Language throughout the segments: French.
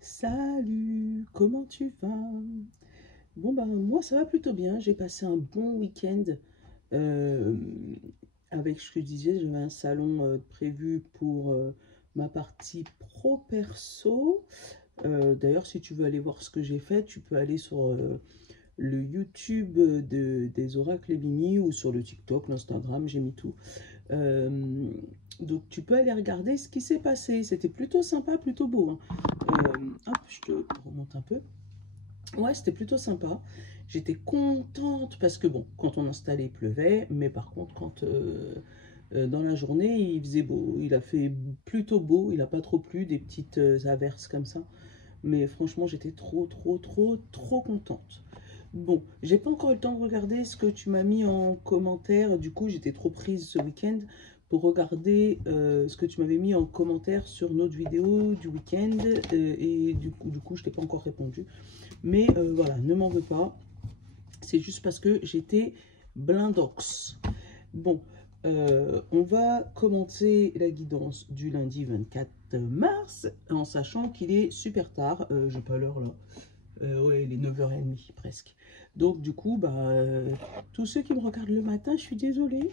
Salut, comment tu vas? Bon, bah, moi, ça va plutôt bien. J'ai passé un bon week-end euh, avec ce que je disais. J'avais un salon prévu pour ma partie pro-perso. D'ailleurs, si tu veux aller voir ce que j'ai fait, tu peux aller sur le YouTube des Oracles et Mimi ou sur le TikTok, l'Instagram, j'ai mis tout. Euh, donc, tu peux aller regarder ce qui s'est passé. C'était plutôt sympa, plutôt beau, hein. Hop, je te remonte un peu. Ouais, c'était plutôt sympa. J'étais contente parce que bon, quand on installait, il pleuvait, mais par contre, quand dans la journée, il faisait beau. Il a fait plutôt beau, il n'a pas trop plu, des petites averses comme ça. Mais franchement, j'étais trop contente. Bon, j'ai pas encore eu le temps de regarder ce que tu m'as mis en commentaire. Du coup, j'étais trop prise ce week-end pour regarder ce que tu m'avais mis en commentaire sur notre vidéo du week-end. Et du coup, je t'ai pas encore répondu. Mais voilà, ne m'en veux pas. C'est juste parce que j'étais blindox. Bon, on va commencer la guidance du lundi 24 mars en sachant qu'il est super tard. J'ai pas l'heure là. Ouais, il est 9h30 presque. Donc du coup, bah, tous ceux qui me regardent le matin, je suis désolée.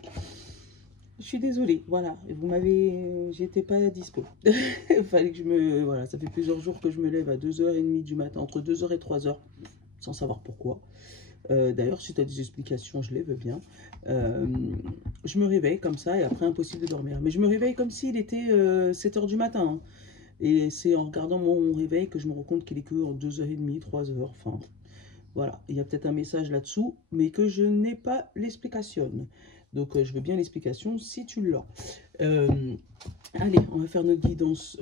Je suis désolée, voilà, vous m'avez... J'étais pas dispo. Il fallait que je me... Voilà, ça fait plusieurs jours que je me lève à 2h30 du matin, entre 2h et 3h, sans savoir pourquoi. D'ailleurs, si tu as des explications, je les veux bien. Je me réveille comme ça et après, impossible de dormir. Mais je me réveille comme s'il était 7h du matin, hein. Et c'est en regardant mon réveil que je me rends compte qu'il est que en 2h30, 3h. Enfin, voilà. Il y a peut-être un message là-dessous, mais que je n'ai pas l'explication. Donc, je veux bien l'explication si tu l'as. Allez, on va faire notre guidance.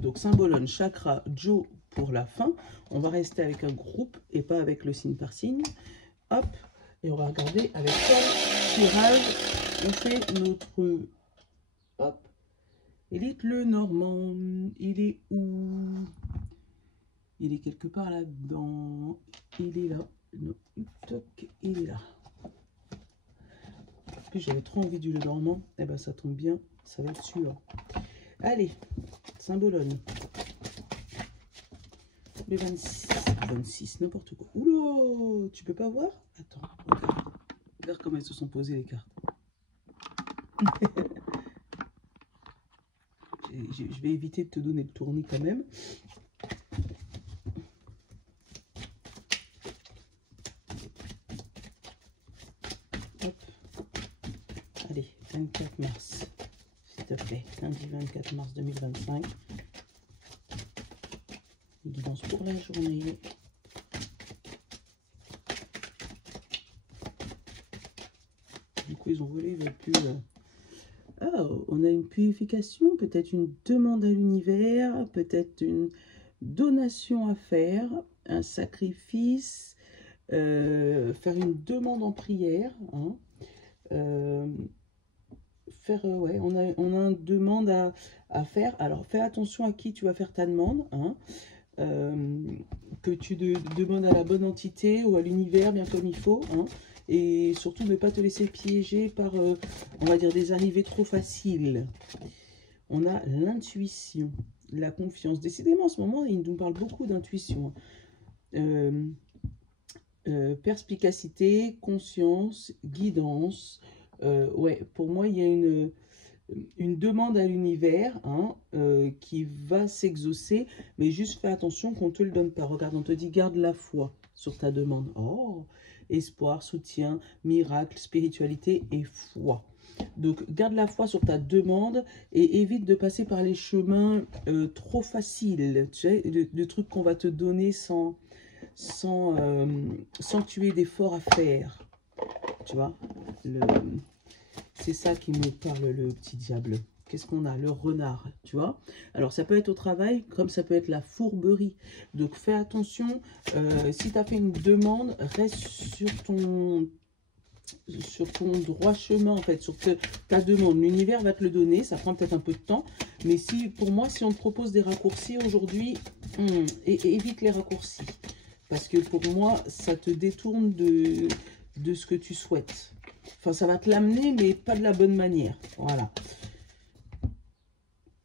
Donc, symbolone, chakra, Jo pour la fin. On va rester avec un groupe et pas avec le signe par signe. Hop, et on va regarder avec quel tirage on fait notre... Hop, Élite le Normand. Il est où? Il est quelque part là-dedans. Il est là. Non, toc, il est là. Parce que j'avais trop envie du le Normand. Eh ben, ça tombe bien, ça va être sûr. Allez, symbolone. Le 26, n'importe quoi. Oula, tu peux pas voir? Attends, regarde. Regarde comment elles se sont posées les cartes. Je vais éviter de te donner le tournis quand même. Hop. Allez, 24 mars, s'il te plaît. Lundi 24 mars 2025. Guidance pour la journée. Du coup, ils ont volé, ils veulent plus... Oh, on a une purification, peut-être une demande à l'univers, peut-être une donation à faire, un sacrifice, faire une demande en prière, hein. Ouais, on a une demande à faire. Alors, fais attention à qui tu vas faire ta demande, hein. Que tu demandes à la bonne entité ou à l'univers bien comme il faut, hein. Et surtout ne pas te laisser piéger par, on va dire, des arrivées trop faciles. On a l'intuition, la confiance. Décidément, en ce moment, il nous parle beaucoup d'intuition. Perspicacité, conscience, guidance. Ouais, pour moi, il y a une demande à l'univers, hein, qui va s'exaucer, mais juste fais attention qu'on ne te le donne pas. Regarde, on te dit garde la foi sur ta demande. Oh, espoir, soutien, miracle, spiritualité et foi. Donc, garde la foi sur ta demande et évite de passer par les chemins trop faciles, tu sais, de trucs qu'on va te donner sans que tu aies d'efforts à faire. Tu vois, c'est ça qui me parle, le petit diable. Qu'est-ce qu'on a? Le renard, tu vois. Alors, ça peut être au travail, comme ça peut être la fourberie. Donc, fais attention. Si tu as fait une demande, reste sur ton droit chemin, en fait, sur ta demande. L'univers va te le donner. Ça prend peut-être un peu de temps. Mais pour moi, si on te propose des raccourcis aujourd'hui, évite les raccourcis. Parce que pour moi, ça te détourne de ce que tu souhaites. Enfin, ça va te l'amener, mais pas de la bonne manière. Voilà.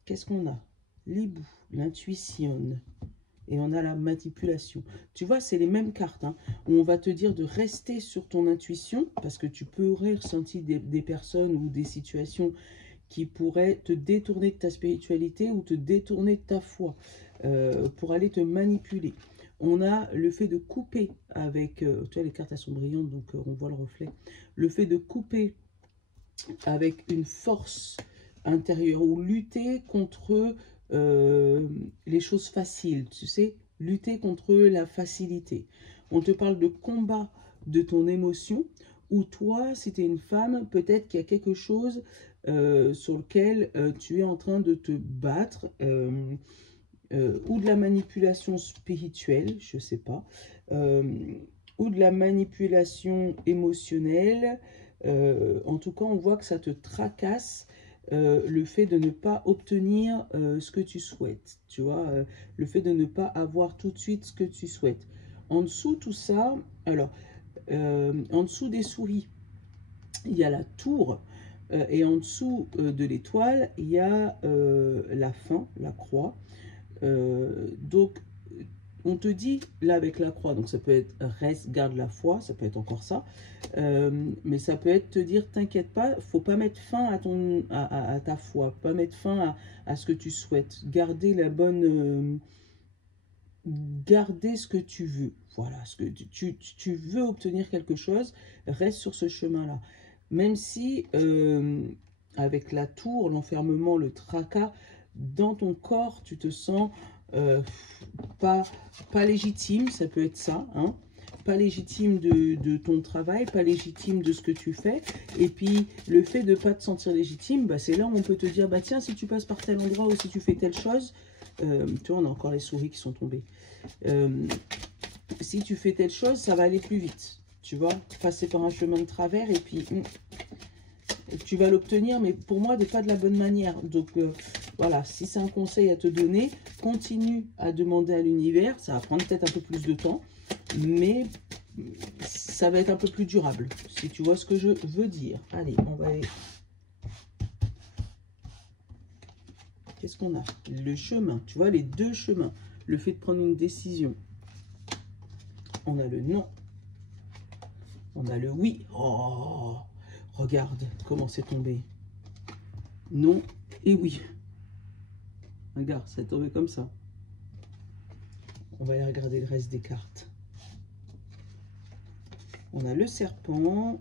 Qu'est-ce qu'on a? L'hibou, l'intuition. et on a la manipulation. Tu vois, c'est les mêmes cartes, hein, où on va te dire de rester sur ton intuition, parce que tu pourrais ressentir des personnes ou des situations qui pourraient te détourner de ta spiritualité ou te détourner de ta foi pour aller te manipuler. On a le fait de couper avec, tu vois, les cartes elles sont brillantes, donc on voit le reflet. Le fait de couper avec une force intérieure ou lutter contre les choses faciles, tu sais, lutter contre la facilité. On te parle de combat de ton émotion, ou toi, si tu es une femme, peut-être qu'il y a quelque chose sur lequel tu es en train de te battre, ou de la manipulation spirituelle, je sais pas, ou de la manipulation émotionnelle. En tout cas, on voit que ça te tracasse le fait de ne pas obtenir ce que tu souhaites, tu vois, le fait de ne pas avoir tout de suite ce que tu souhaites. En dessous, tout ça, alors, en dessous des souris, il y a la tour, et en dessous de l'étoile, il y a la fin, la croix. Donc, on te dit, là avec la croix, donc ça peut être reste, garde la foi, ça peut être encore ça, mais ça peut être te dire, t'inquiète pas, faut pas mettre fin à ta foi, pas mettre fin à ce que tu souhaites, garder la bonne, garder ce que tu veux, voilà, ce que tu veux obtenir quelque chose, reste sur ce chemin-là, même si avec la tour, l'enfermement, le tracas, dans ton corps, tu te sens pas légitime, ça peut être ça, hein, pas légitime de ton travail, pas légitime de ce que tu fais, et puis le fait de ne pas te sentir légitime, bah, c'est là où on peut te dire, bah tiens, si tu passes par tel endroit ou si tu fais telle chose, tu vois, on a encore les souris qui sont tombées, si tu fais telle chose, ça va aller plus vite, tu vois, passer par un chemin de travers, et puis tu vas l'obtenir, mais pour moi, pas de la bonne manière. Donc, voilà, si c'est un conseil à te donner, continue à demander à l'univers. Ça va prendre peut-être un peu plus de temps, mais ça va être un peu plus durable, si tu vois ce que je veux dire. Allez, on va aller... Qu'est-ce qu'on a? Le chemin, tu vois, les deux chemins. Le fait de prendre une décision. On a le non. On a le oui. Oh, regarde comment c'est tombé. Non et oui. Regarde, ça est tombé comme ça. On va aller regarder le reste des cartes. On a le serpent.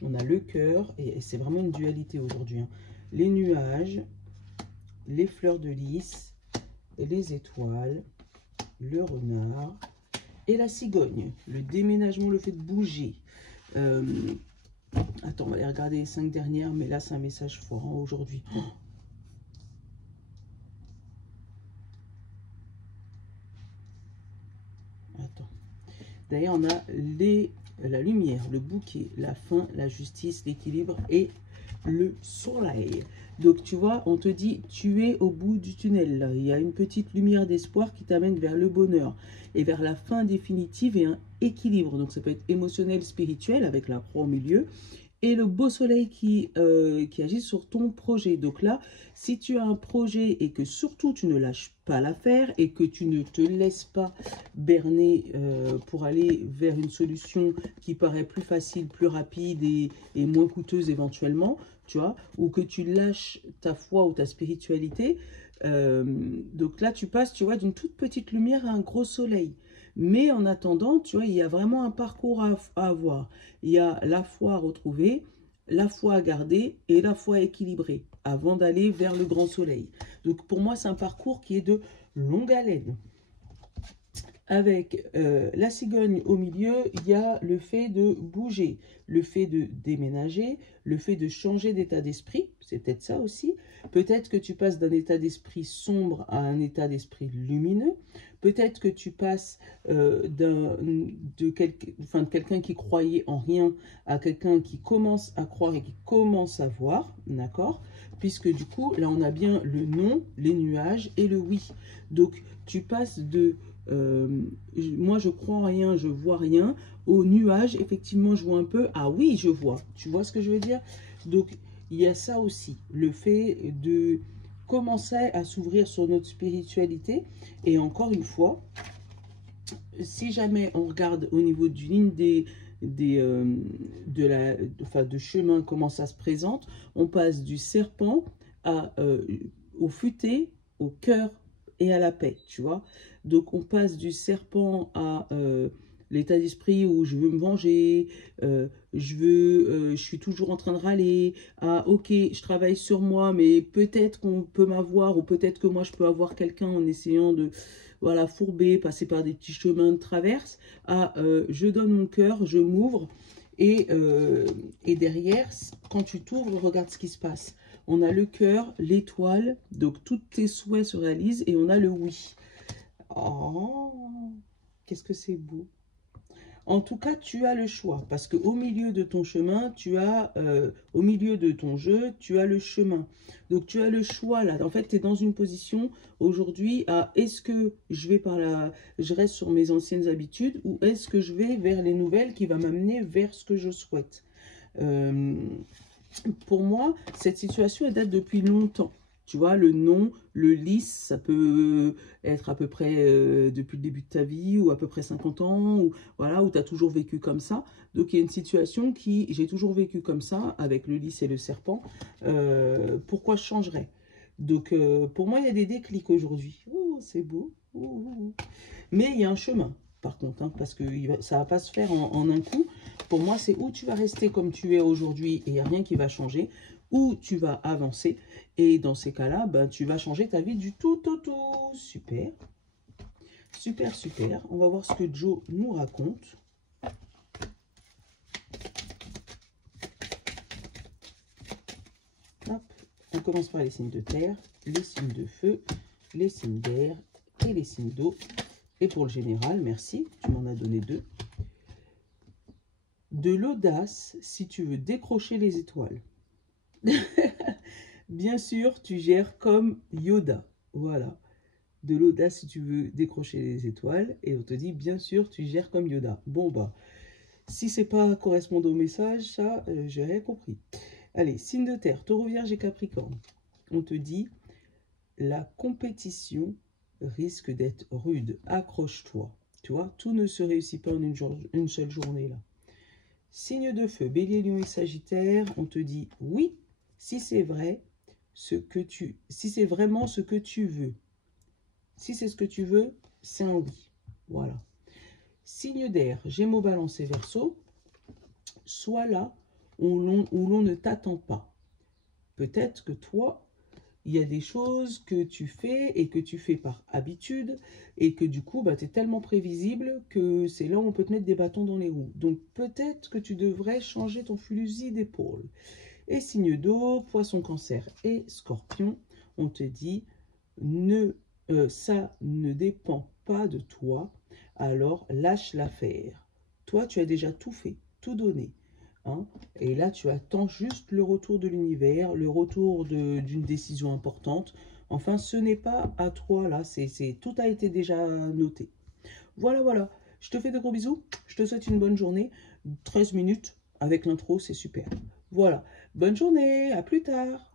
On a le cœur. Et c'est vraiment une dualité aujourd'hui, hein. Les nuages. Les fleurs de lys. Les étoiles. Le renard. Et la cigogne. Le déménagement, le fait de bouger. Attends, on va aller regarder les 5 dernières. Mais là, c'est un message fort, hein, aujourd'hui. Oh. D'ailleurs, on a la lumière, le bouquet, la fin, la justice, l'équilibre et le soleil. Donc, tu vois, on te dit, tu es au bout du tunnel. Là. Il y a une petite lumière d'espoir qui t'amène vers le bonheur et vers la fin définitive et un équilibre. Donc, ça peut être émotionnel, spirituel, avec la croix au milieu. Et le beau soleil qui agit sur ton projet. Donc là, si tu as un projet et que surtout tu ne lâches pas l'affaire et que tu ne te laisses pas berner pour aller vers une solution qui paraît plus facile, plus rapide et moins coûteuse éventuellement, tu vois, ou que tu lâches ta foi ou ta spiritualité, donc là tu passes, tu vois, d'une toute petite lumière à un gros soleil. Mais en attendant, tu vois, il y a vraiment un parcours à avoir. Il y a la foi à retrouver, la foi à garder et la foi à équilibrer avant d'aller vers le grand soleil. Donc pour moi, c'est un parcours qui est de longue haleine. Avec la cigogne au milieu, il y a le fait de bouger, le fait de déménager, le fait de changer d'état d'esprit, c'est peut-être ça aussi. Peut-être que tu passes d'un état d'esprit sombre à un état d'esprit lumineux. Peut-être que tu passes de quelqu'un qui croyait en rien à quelqu'un qui commence à croire et qui commence à voir, d'accord? Puisque du coup, là, on a bien le non, les nuages et le oui. Donc, tu passes de... moi, je crois en rien, je vois rien. Au nuage, effectivement, je vois un peu. Ah oui, je vois. Tu vois ce que je veux dire? Donc, il y a ça aussi. Le fait de commencer à s'ouvrir sur notre spiritualité. Et encore une fois, si jamais on regarde au niveau du ligne de chemin, comment ça se présente, on passe du serpent au futé, au cœur et à la paix, tu vois. Donc on passe du serpent à l'état d'esprit où je veux me venger, je suis toujours en train de râler, ok, je travaille sur moi, mais peut-être qu'on peut m'avoir, ou peut-être que moi je peux avoir quelqu'un en essayant de, voilà, fourber, passer par des petits chemins de traverse, je donne mon cœur, je m'ouvre, et derrière, quand tu t'ouvres, regarde ce qui se passe. On a le cœur, l'étoile, donc tous tes souhaits se réalisent, et on a le oui. Oh, qu'est-ce que c'est beau. En tout cas, tu as le choix, parce qu'au milieu de ton chemin, au milieu de ton jeu, tu as le chemin. Donc, tu as le choix là. En fait, tu es dans une position aujourd'hui est-ce que je reste sur mes anciennes habitudes, ou est-ce que je vais vers les nouvelles qui va m'amener vers ce que je souhaite. Pour moi, cette situation, elle date depuis longtemps. Tu vois, le non, le lisse, ça peut être à peu près depuis le début de ta vie, ou à peu près 50 ans, ou voilà, où tu as toujours vécu comme ça. Donc, il y a une situation j'ai toujours vécu comme ça, avec le lisse et le serpent. Pourquoi je changerais? Donc, pour moi, il y a des déclics aujourd'hui. Oh, c'est beau. Oh. Mais il y a un chemin, par contre, hein, parce que ça ne va pas se faire en un coup. Pour moi, c'est où tu vas rester comme tu es aujourd'hui et il n'y a rien qui va changer, ou tu vas avancer. Et dans ces cas-là, ben, tu vas changer ta vie du tout au tout. Super. Super, super. On va voir ce que Joe nous raconte. Hop. On commence par les signes de terre, les signes de feu, les signes d'air et les signes d'eau. Et pour le général, merci, tu m'en as donné 2. De l'audace si tu veux décrocher les étoiles. Bien sûr, tu gères comme Yoda. Voilà. De l'audace si tu veux décrocher les étoiles. Et on te dit, bien sûr, tu gères comme Yoda. Bon, bah, si c'est pas correspondre au message, ça, j'ai rien compris. Allez, signe de terre, Taureau, Vierge et Capricorne. On te dit, la compétition risque d'être rude. Accroche-toi. Tu vois, tout ne se réussit pas en une seule journée, là. Signe de feu, Bélier, Lion et Sagittaire, on te dit oui, si c'est vrai, si c'est vraiment ce que tu veux. Si c'est ce que tu veux, c'est un oui. Voilà. Signe d'air, Gémeaux, Balance et Verseau, sois là où l'on ne t'attend pas. Peut-être que toi, il y a des choses que tu fais et que tu fais par habitude et que du coup, bah, tu es tellement prévisible que c'est là où on peut te mettre des bâtons dans les roues. Donc peut-être que tu devrais changer ton fusil d'épaule. Et signe d'eau, Poisson, Cancer et Scorpion, on te dit ça ne dépend pas de toi, alors lâche l'affaire. Toi, tu as déjà tout fait, tout donné. Hein, et là, tu attends juste le retour de l'univers, le retour d'une décision importante. Enfin, ce n'est pas à toi, là. Tout a été déjà noté. Voilà, voilà. Je te fais de gros bisous. Je te souhaite une bonne journée. 13 minutes avec l'intro, c'est super. Voilà. Bonne journée. À plus tard.